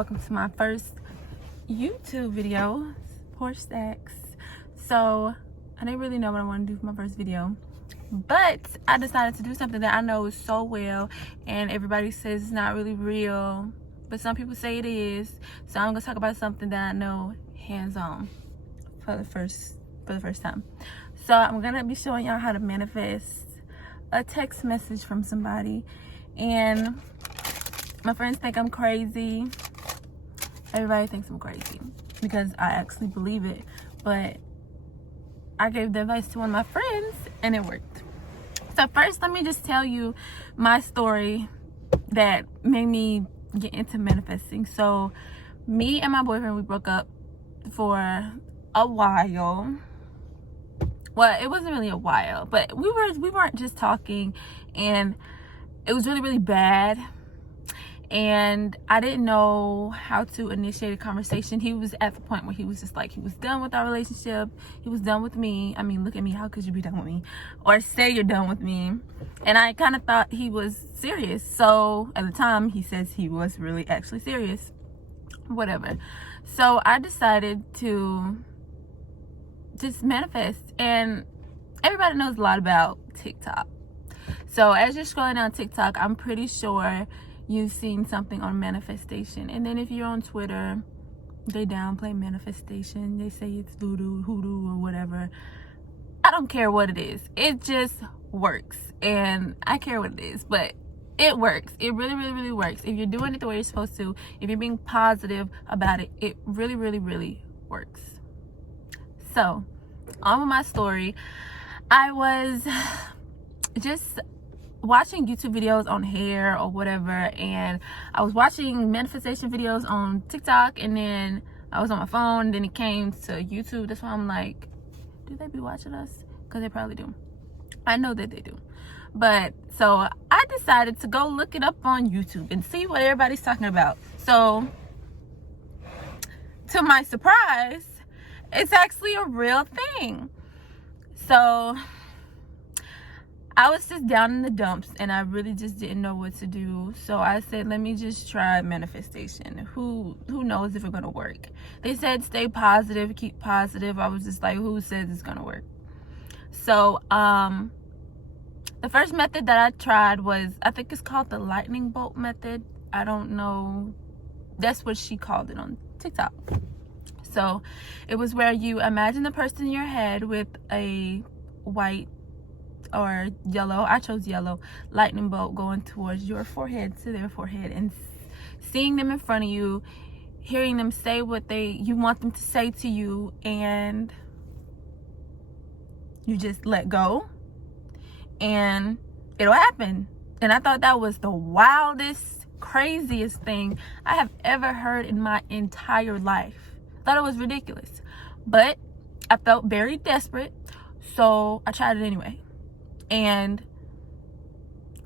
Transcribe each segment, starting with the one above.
welcome to my first YouTube video, Porch Stacks. So I didn't really know what I wanted to do for my first video, but I decided to do something that I know is so well and everybody says it's not really real, but some people say it is. So I'm gonna talk about something that I know hands-on for the first time. So I'm gonna be showing y'all how to manifest a text message from somebody. And my friends think I'm crazy. Everybody thinks I'm crazy because I actually believe it. But I gave the advice to one of my friends and it worked. So first, let me just tell you my story that made me get into manifesting. So me and my boyfriend, we broke up for a while. Well, it wasn't really a while, but we weren't just talking, and it was really bad. And I didn't know how to initiate a conversation. He was at the point where he was just like, he was done with our relationship. He was done with me. I mean, look at me. How could you be done with me? Or say you're done with me. And I kind of thought he was serious. So at the time, he says he was really actually serious. Whatever. So I decided to just manifest. And everybody knows a lot about TikTok. So as you're scrolling down TikTok, I'm pretty sure you've seen something on manifestation. And then if you're on Twitter, they downplay manifestation. They say it's voodoo, hoodoo, or whatever. I don't care what it is. It just works. And I care what it is, but it works. It really works. If you're doing it the way you're supposed to, if you're being positive about it, it really works. So, on with my story. I was just watching YouTube videos on hair or whatever, and I was watching manifestation videos on TikTok, and then I was on my phone, and then it came to YouTube. That's why I'm like, do they be watching us? Because they probably do. I know that they do. But so I decided to go look it up on YouTube and see what everybody's talking about. So to my surprise, it's actually a real thing. So I was just down in the dumps and I really just didn't know what to do. So I said, let me just try manifestation. Who knows if it's gonna work? They said stay positive, keep positive. I was just like, who says it's gonna work? So the first method that I tried was, I think it's called the lightning bolt method. I don't know. That's what she called it on TikTok. So it was where you imagine the person in your head with a white or yellow, I chose yellow, lightning bolt going towards your forehead to their forehead, and seeing them in front of you, hearing them say what you want them to say to you, and you just let go and it'll happen. And I thought that was the wildest, craziest thing I have ever heard in my entire life. I thought it was ridiculous, but I felt very desperate, so I tried it anyway. And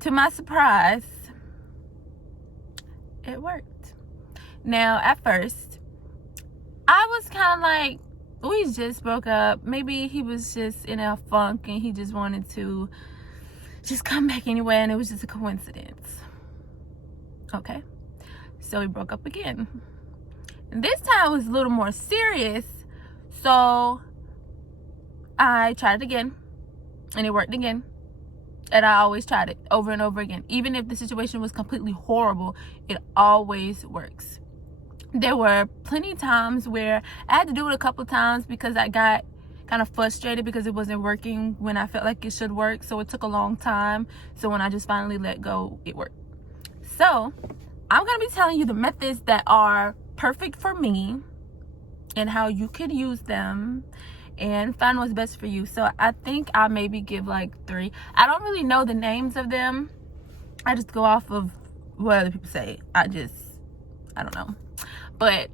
to my surprise, it worked. Now, at first, I was kind of like, we just broke up. Maybe he was just in a funk and he just wanted to just come back anyway, and it was just a coincidence. Okay, so we broke up again. And this time it was a little more serious, so I tried it again, and it worked again. And I always tried it over and over again. Even if the situation was completely horrible, it always works. There were plenty of times where I had to do it a couple of times because I got kind of frustrated because it wasn't working when I felt like it should work. So it took a long time. So when I just finally let go, it worked. So I'm going to be telling you the methods that are perfect for me and how you could use them and find what's best for you. So I think I'll maybe give like 3. I don't really know the names of them. I just go off of what other people say. I don't know. But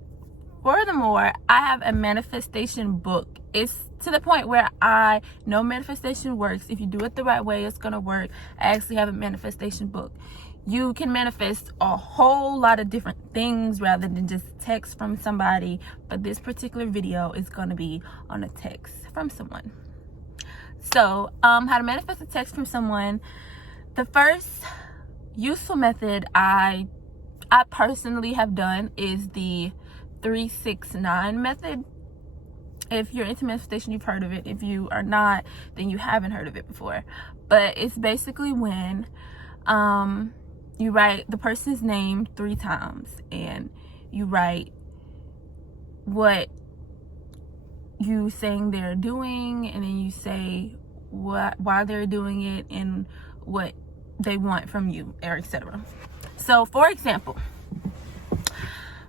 furthermore, I have a manifestation book. It's to the point where I know manifestation works. If you do it the right way, it's gonna work. I actually have a manifestation book. You can manifest a whole lot of different things rather than just text from somebody, but this particular video is going to be on a text from someone. So how to manifest a text from someone. The first useful method I I personally have done is the 369 method. If you're into manifestation, you've heard of it. If you are not, then you haven't heard of it before. But it's basically when you write the person's name 3 times, and you write what you saying they're doing, and then you say why they're doing it and what they want from you, or etc. So for example,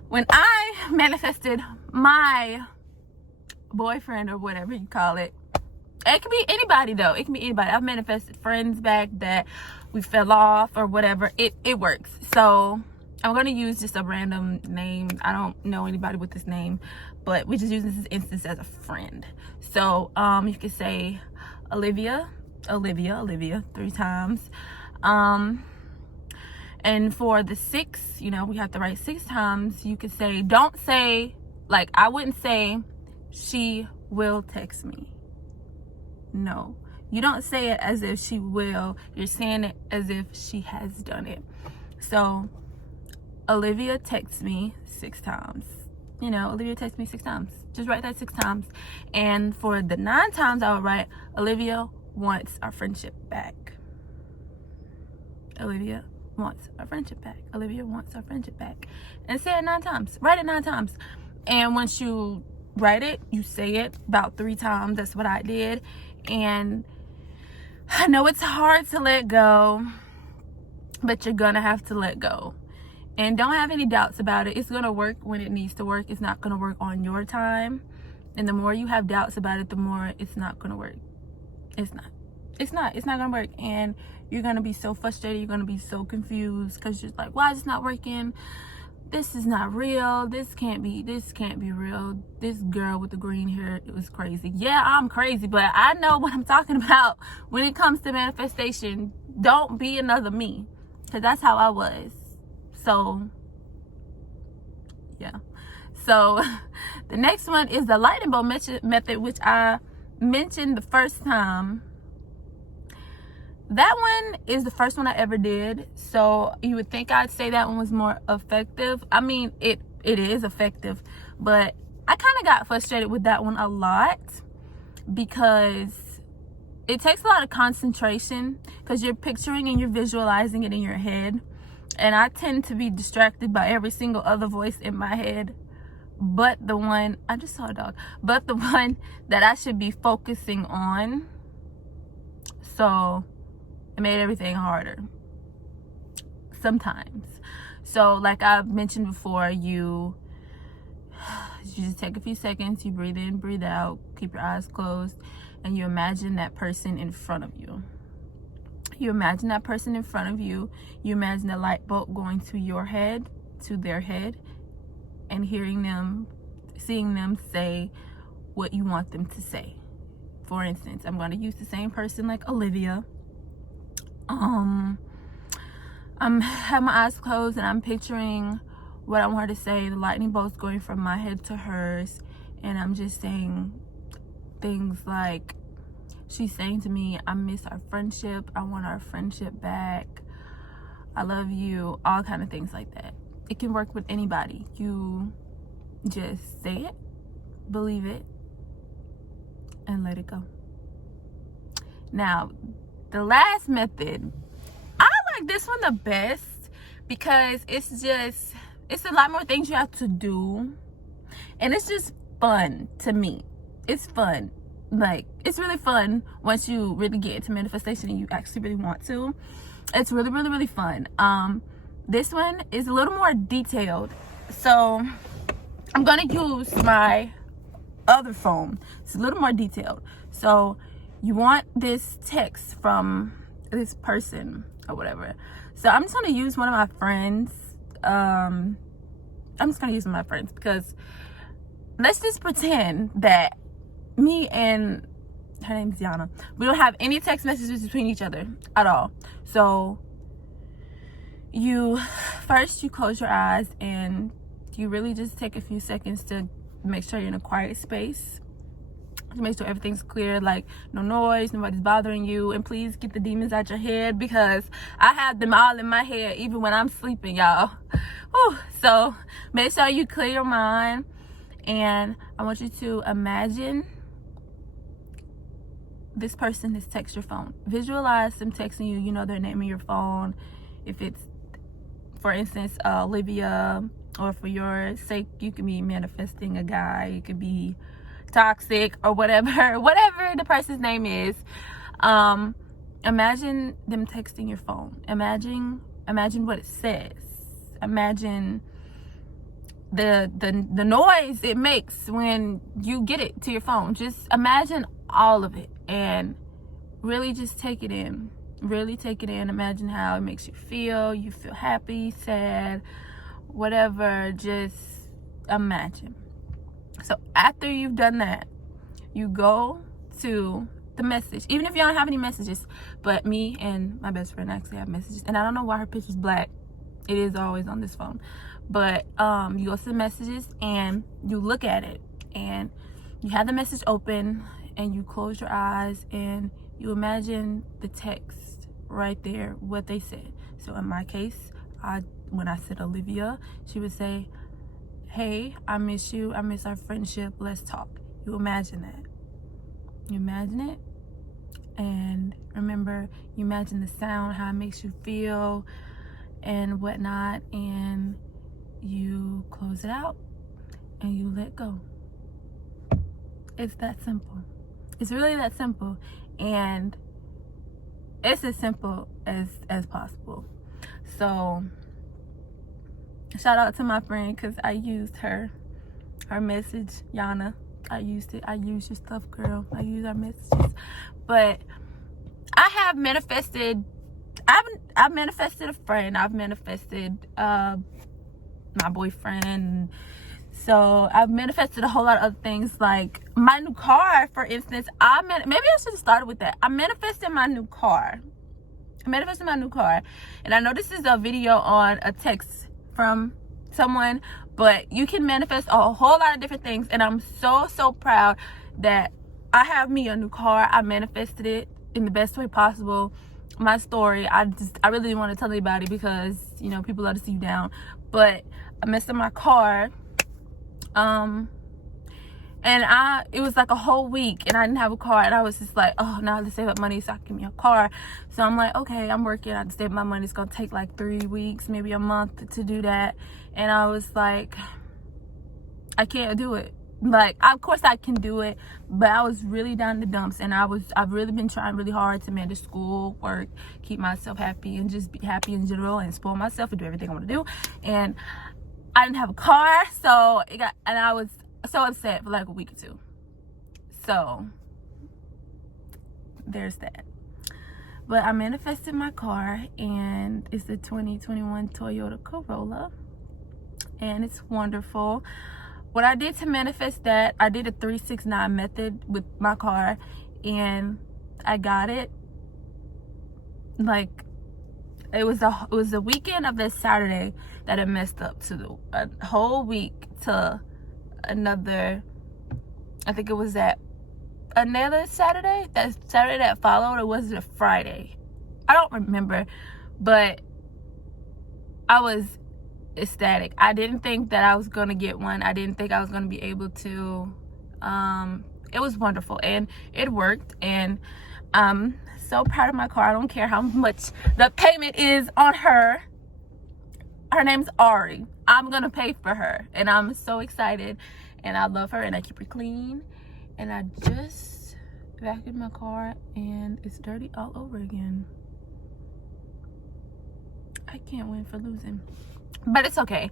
when I manifested my boyfriend, or whatever you call it can be anybody though, it can be anybody. I've manifested friends back that we fell off or whatever. It works. So I'm going to use just a random name. I don't know anybody with this name, but we just use this instance as a friend. So you could say Olivia 3 times. And for the 6, you know, we have to write 6 times. You could say, don't say, like, I wouldn't say she will text me. No, you don't say it as if she will. You're saying it as if she has done it. So Olivia texts me 6 times. You know, Olivia texts me 6 times. Just write that 6 times. And for the 9 times, I would write, Olivia wants our friendship back. Olivia wants our friendship back. Olivia wants our friendship back. And say it 9 times. Write it 9 times. And once you write it, you say it about 3 times. That's what I did. And I know it's hard to let go, but you're gonna have to let go. And don't have any doubts about it. It's gonna work when it needs to work. It's not gonna work on your time. And the more you have doubts about it, the more it's not gonna work. It's not gonna work. And you're gonna be so frustrated. You're gonna be so confused because you're like, why is it not working? This is not real. This can't be real. This girl with the green hair, it was crazy. Yeah, I'm crazy, but I know what I'm talking about when it comes to manifestation. Don't be another me, because that's how I was. So yeah. So the next one is the lightning bolt method, which I mentioned the first time. That one is the first one I ever did. So you would think I'd say that one was more effective. I mean, it is effective, but I kind of got frustrated with that one a lot because it takes a lot of concentration, because you're picturing and you're visualizing it in your head. And I tend to be distracted by every single other voice in my head, but the one, I just saw a dog, but the one that I should be focusing on. So it made everything harder sometimes. So like I've mentioned before, you just take a few seconds, you breathe in, breathe out, keep your eyes closed, and you imagine that person in front of you. You imagine that person in front of you. You imagine the light bulb going to your head, to their head, and hearing them, seeing them say what you want them to say. For instance, I'm going to use the same person like Olivia. I'm have my eyes closed and I'm picturing what I want her to say. The lightning bolt's going from my head to hers, and I'm just saying things like, she's saying to me, I miss our friendship, I want our friendship back, I love you, all kind of things like that. It can work with anybody. You just say it, believe it, and let it go. Now, the last method, I like this one the best because it's a lot more things you have to do, and it's just fun to me. It's fun. Like, it's really fun once you really get into manifestation and you actually really want to. It's really, really, really fun. This one is a little more detailed. So I'm gonna use my other phone. It's a little more detailed. So you want this text from this person or whatever. So I'm just gonna use one of my friends. I'm just gonna use one of my friends because let's just pretend that me and her name's Yana, we don't have any text messages between each other at all. So you close your eyes and you really just take a few seconds to make sure you're in a quiet space. to make sure everything's clear, like no noise, nobody's bothering you. And please get the demons out your head, because I have them all in my head even when I'm sleeping, y'all. Whew. So make sure you clear your mind, and I want you to imagine this person has texted your phone. Visualize them texting you, you know their name in your phone. If it's, for instance, Olivia, or for your sake, you could be manifesting a guy, it could be Toxic, or whatever the person's name is. Imagine them texting your phone. Imagine what it says. Imagine the noise it makes when you get it to your phone. Just imagine all of it and really just take it in. Really take it in. Imagine how it makes you feel. You feel happy, sad, whatever. Just imagine. So after you've done that, you go to the message. Even if you don't have any messages, but me and my best friend actually have messages. And I don't know why her picture's black. It is always on this phone. But you go to the messages and you look at it. And you have the message open and you close your eyes and you imagine the text right there, what they said. So in my case, when I said Olivia, she would say, "Hey, I miss you. I miss our friendship. Let's talk." You imagine that. You imagine it. And remember, you imagine the sound, how it makes you feel and whatnot. And you close it out and you let go. It's that simple. It's really that simple. And it's as simple as possible. So shout out to my friend, because I used her message, Yana. I used it. I used your stuff, girl. I use our messages. But I have manifested, I've manifested a friend. I've manifested my boyfriend. So I've manifested a whole lot of other things, like my new car, for instance. Maybe I should have started with that. I manifested my new car. And I know this is a video on a text from someone, but you can manifest a whole lot of different things. And I'm so proud that I have me a new car. I manifested it in the best way possible. My story, I really didn't want to tell anybody, because you know people love to see you down. But I messed up my car, and it was like a whole week and I didn't have a car, and I was just like, oh, now I have to save up money so I can get me a car. So I'm like, okay, I'm working, I have to save my money. It's gonna take like 3 weeks, maybe a month to do that. And I was like, I can't do it. Like, of course I can do it, but I was really down in the dumps. And I've really been trying really hard to manage school, work, keep myself happy, and just be happy in general, and spoil myself and do everything I want to do. And I didn't have a car, so I was so upset for like a week or two. So there's that. But I manifested my car, and it's the 2021 Toyota Corolla, and it's wonderful. What I did to manifest that, I did a 369 method with my car, and I got it. Like, it was a weekend of this Saturday that it messed up to a whole week to another. I think it was another Saturday. That Saturday that followed, it wasn't a Friday. I don't remember, but I was ecstatic. I didn't think that I was gonna get one. I didn't think I was gonna be able to. It was wonderful, and it worked, and I'm so proud of my car. I don't care how much the payment is on her. Her name's Ari. I'm gonna pay for her, and I'm so excited, and I love her, and I keep her clean. And I just vacuumed my car, and it's dirty all over again. I can't win for losing, but it's okay.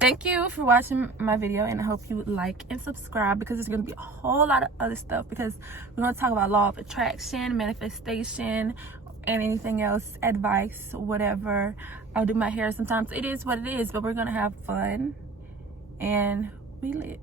Thank you for watching my video, and I hope you would like and subscribe, because there's going to be a whole lot of other stuff, because we're going to talk about law of attraction, manifestation, and anything else, advice, whatever. I'll do my hair sometimes. It is what it is, but we're going to have fun, and we lit.